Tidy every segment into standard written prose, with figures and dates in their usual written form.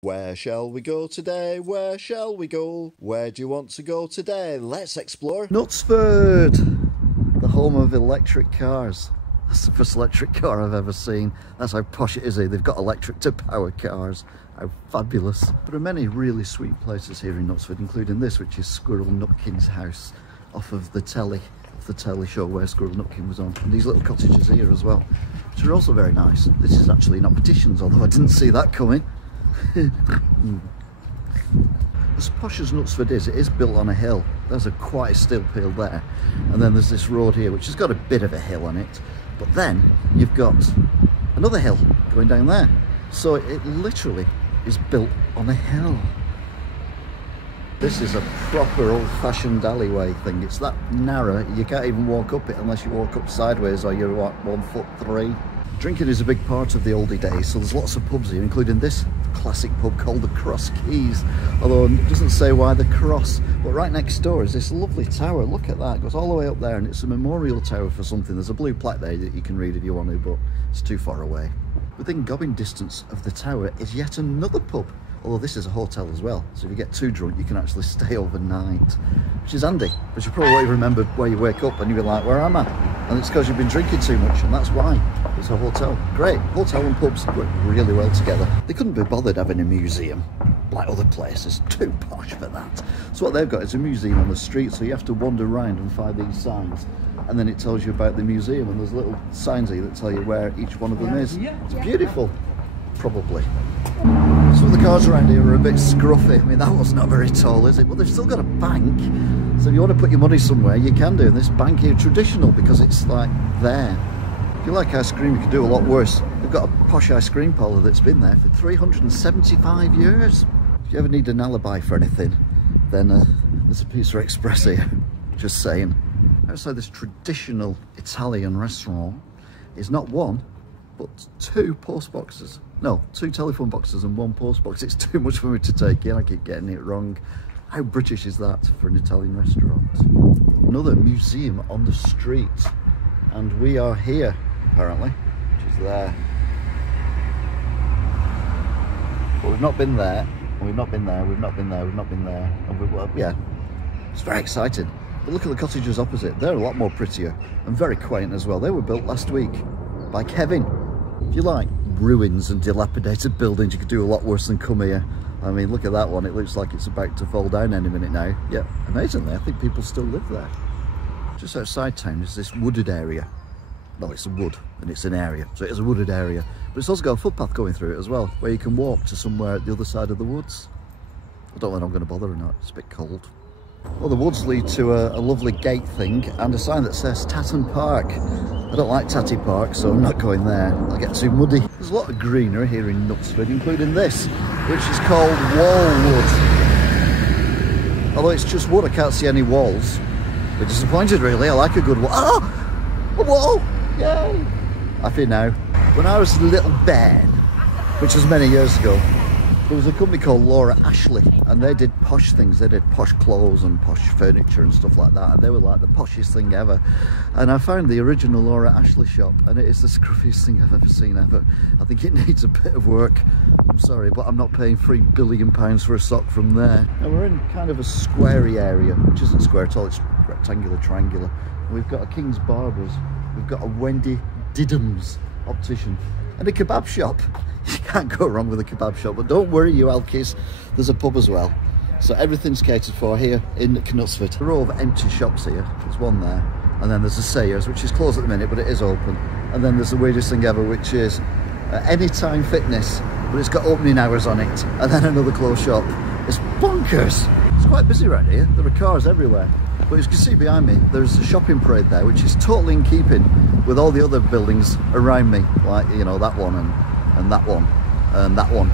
Where shall we go today? Where shall we go? Where do you want to go today? Let's explore Knutsford, the home of electric cars. That's the first electric car I've ever seen. That's how posh it is here. They've got electric to power cars. How fabulous. There are many really sweet places here in Knutsford, including this, which is Squirrel Nutkin's house, off of the telly show where Squirrel Nutkin was on. And these little cottages here as well, which are also very nice. This is actually not petitions, although I didn't see that coming. As posh as Knutsford is, it is built on a hill. There's quite a steep hill there, and then there's this road here which has got a bit of a hill on it, but then you've got another hill going down there, so it literally is built on a hill. This is a proper old-fashioned alleyway thing. It's that narrow you can't even walk up it unless you walk up sideways, or you're what, 1'3". Drinking is a big part of the oldie days, so there's lots of pubs here, including this classic pub called the Cross Keys, although it doesn't say why the cross. But right next door is this lovely tower. Look at that, it goes all the way up there, and it's a memorial tower for something. There's a blue plaque there that you can read if you want to, but it's too far away. Within gobbing distance of the tower is yet another pub, although this is a hotel as well, so if you get too drunk you can actually stay overnight, which is handy, but you probably won't remember where you wake up and you'll be like, where am I? And it's because you've been drinking too much, and that's why. It's a hotel. Great. Hotel and pubs work really well together. They couldn't be bothered having a museum like other places. Too posh for that. So what they've got is a museum on the street, so you have to wander around and find these signs, and then it tells you about the museum, and there's little signs here that tell you where each one of them is. It's beautiful. Probably. Some of the cars around here are a bit scruffy. I mean, that one's not very tall, is it? But they've still got a bank, so if you want to put your money somewhere, you can do. And this bank here, traditional, because it's like there. If you like ice cream, you could do a lot worse. They've got a posh ice cream parlour that's been there for 375 years. If you ever need an alibi for anything, then there's a Pizza Express here. Just saying. Outside this traditional Italian restaurant is not one, but two post boxes. No, two telephone boxes and one post box. It's too much for me to take in. I keep getting it wrong. How British is that for an Italian restaurant? Another museum on the street. And we are here, apparently, which is there. But we've not been there. We've not been there. We've not been there. We've not been there. And well, yeah, it's very exciting. But look at the cottages opposite. They're a lot more prettier and very quaint as well. They were built last week by Kevin. If you like ruins and dilapidated buildings, you could do a lot worse than come here. I mean, look at that one. It looks like it's about to fall down any minute now. Yeah, amazingly, I think people still live there. Just outside town is this wooded area. Well, it's a wood and it's an area, so it is a wooded area. But it's also got a footpath going through it as well, where you can walk to somewhere at the other side of the woods. I don't know if I'm going to bother or not. It's a bit cold. Well, the woods lead to a lovely gate thing and a sign that says Tatton Park. I don't like Tatty Park, so I'm not going there. I'll get too muddy. There's a lot of greenery here in Knutsford, including this, which is called Wallwood. Although it's just wood, I can't see any walls. A bit disappointed, really. I like a good wall. Oh! A wall! Yay! Happy now. When I was a little bairn, which was many years ago, there was a company called Laura Ashley, and they did posh things. They did posh clothes and posh furniture and stuff like that, and they were like the poshest thing ever. And I found the original Laura Ashley shop, and it is the scruffiest thing I've ever seen ever. I think it needs a bit of work. I'm sorry, but I'm not paying £3 billion for a sock from there. Now we're in kind of a squarey area, which isn't square at all, it's rectangular, triangular. And we've got a King's Barbers, we've got a Wendy Didham's optician, and a kebab shop. You can't go wrong with a kebab shop, but don't worry, you alkies, there's a pub as well. So everything's catered for here in Knutsford. A row of empty shops here. There's one there, and then there's a Sayers, which is closed at the minute, but it is open. And then there's the weirdest thing ever, which is Anytime Fitness, but it's got opening hours on it, and then another closed shop. It's bonkers. It's quite busy around here. There are cars everywhere. But as you can see behind me, there's a shopping parade there, which is totally in keeping with all the other buildings around me, like, you know, that one and that one and that one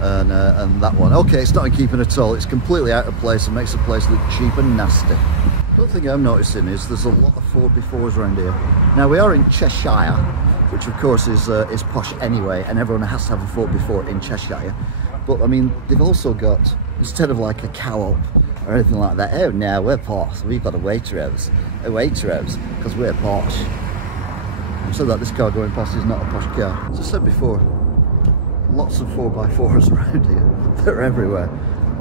and that one. Okay, it's not in keeping at all. It's completely out of place and makes the place look cheap and nasty. The other thing I'm noticing is there's a lot of 4x4s around here. Now we are in Cheshire, which of course is posh anyway, and everyone has to have a 4x4 in Cheshire. But I mean, they've also got, instead of like a cow or anything like that, oh no, we're posh, we've got a Waitrose, because we're posh. So that this car going past is not a posh car. As I said before, lots of 4x4s around here. They're everywhere.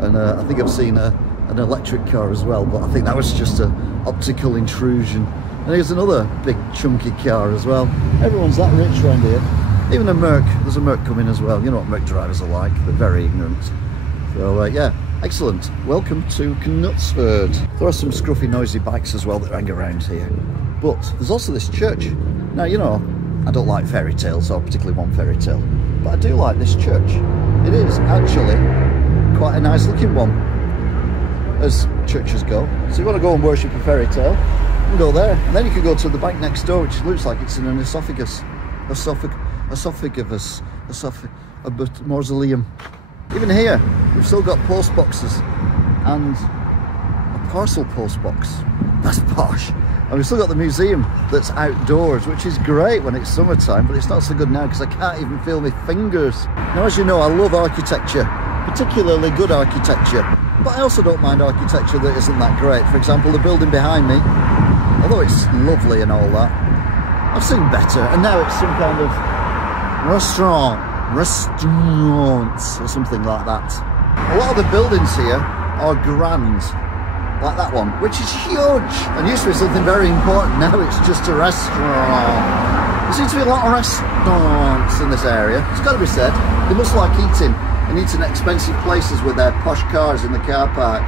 And I think I've seen an electric car as well, but I think that was just an optical intrusion. And here's another big chunky car as well. Everyone's that rich around here. Even a Merc, there's a Merc coming as well. You know what Merc drivers are like, they're very ignorant. So yeah, excellent. Welcome to Knutsford. There are some scruffy noisy bikes as well that hang around here. But there's also this church. Now, you know, I don't like fairy tales, or particularly one fairy tale, but I do like this church. It is actually quite a nice looking one, as churches go. So you want to go and worship a fairy tale, you can go there, and then you can go to the bank next door, which looks like it's in an a mausoleum. Even here, we've still got post boxes and a parcel post box. That's posh. And we've still got the museum that's outdoors, which is great when it's summertime, but it's not so good now because I can't even feel my fingers. Now, as you know, I love architecture, particularly good architecture, but I also don't mind architecture that isn't that great. For example, the building behind me, although it's lovely and all that, I've seen better, and now it's some kind of restaurants or something like that. A lot of the buildings here are grand, like that one, which is huge and used to be something very important. Now it's just a restaurant. There seems to be a lot of restaurants in this area. It's got to be said, they must like eating and eating at expensive places with their posh cars in the car park.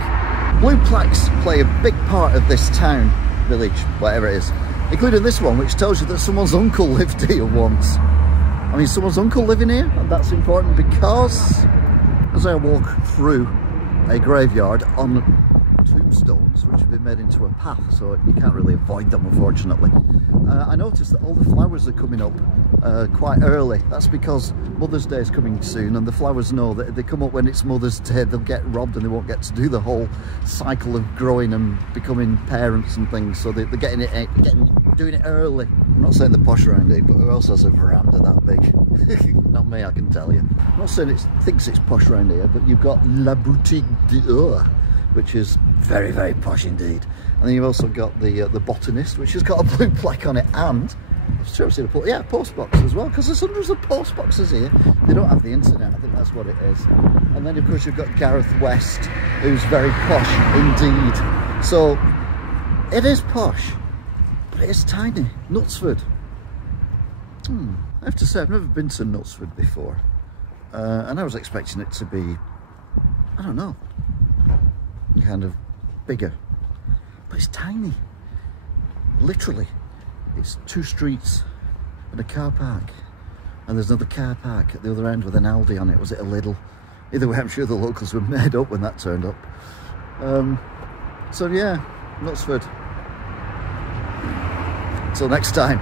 Blue plaques play a big part of this town, village, whatever it is, including this one, which tells you that someone's uncle lived here once. I mean, someone's uncle living here, and that's important because as I walk through a graveyard on tombstones, which have been made into a path, so you can't really avoid them, unfortunately. I noticed that all the flowers are coming up quite early. That's because Mother's Day is coming soon, and the flowers know that if they come up when it's Mother's Day, they'll get robbed and they won't get to do the whole cycle of growing and becoming parents and things. So they're doing it early. I'm not saying the posh around here, but who else has a veranda that big? Not me, I can tell you. I'm not saying it thinks it's posh around here, but you've got La Boutique d'Or, which is very, very posh indeed. And then you've also got the botanist, which has got a blue plaque on it, and I'm sure I've seen a post box as well, because there's hundreds of post boxes here. They don't have the internet, I think that's what it is. And then of course you've got Gareth West, who's very posh indeed. So it is posh, but it is tiny. Knutsford. I have to say, I've never been to Knutsford before, and I was expecting it to be, I don't know, kind of bigger, but it's tiny. Literally, it's 2 streets and a car park, and there's another car park at the other end with an Aldi on it. Was it a Lidl? Either way, I'm sure the locals were made up when that turned up. So yeah, Knutsford. Until next time,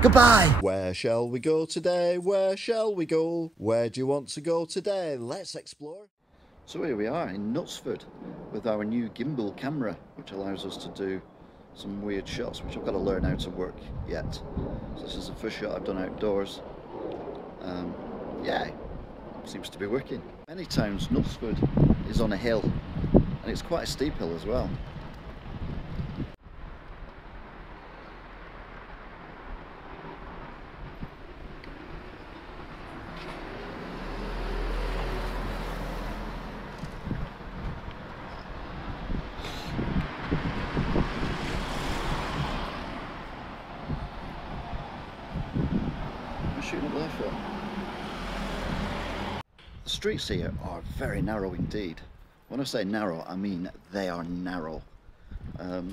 goodbye. Where shall we go today? Where shall we go? Where do you want to go today? Let's explore. So here we are in Knutsford with our new gimbal camera, which allows us to do some weird shots, which I've got to learn how to work yet. So this is the first shot I've done outdoors. Yeah, seems to be working. Many times Knutsford is on a hill, and it's quite a steep hill as well. The streets here are very narrow indeed. When I say narrow, I mean they are narrow.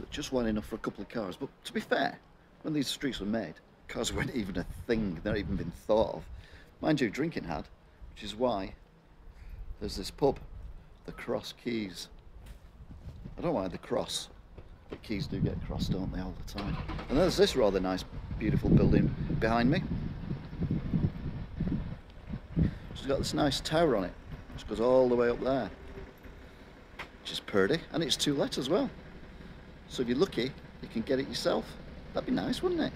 Just wide enough for a couple of cars. But to be fair, when these streets were made, cars weren't even a thing. They're not even been thought of. Mind you, drinking had, which is why there's this pub, the Cross Keys. I don't mind the cross, but keys do get crossed, don't they, all the time. And there's this rather nice, beautiful building behind me. It's got this nice tower on it, which goes all the way up there, which is pretty, and it's to let as well. So if you're lucky, you can get it yourself. That'd be nice, wouldn't it?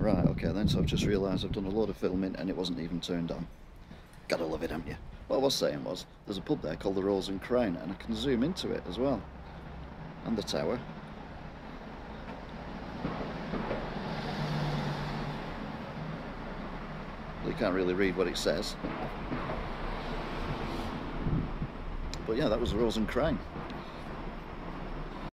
right, okay then, so I've just realised I've done a load of filming and it wasn't even turned on. Gotta love it, haven't you? What I was saying was, there's a pub there called the Rose and Crown, and I can zoom into it as well. And the tower. Well, you can't really read what it says. But yeah, that was the Rose and Crown.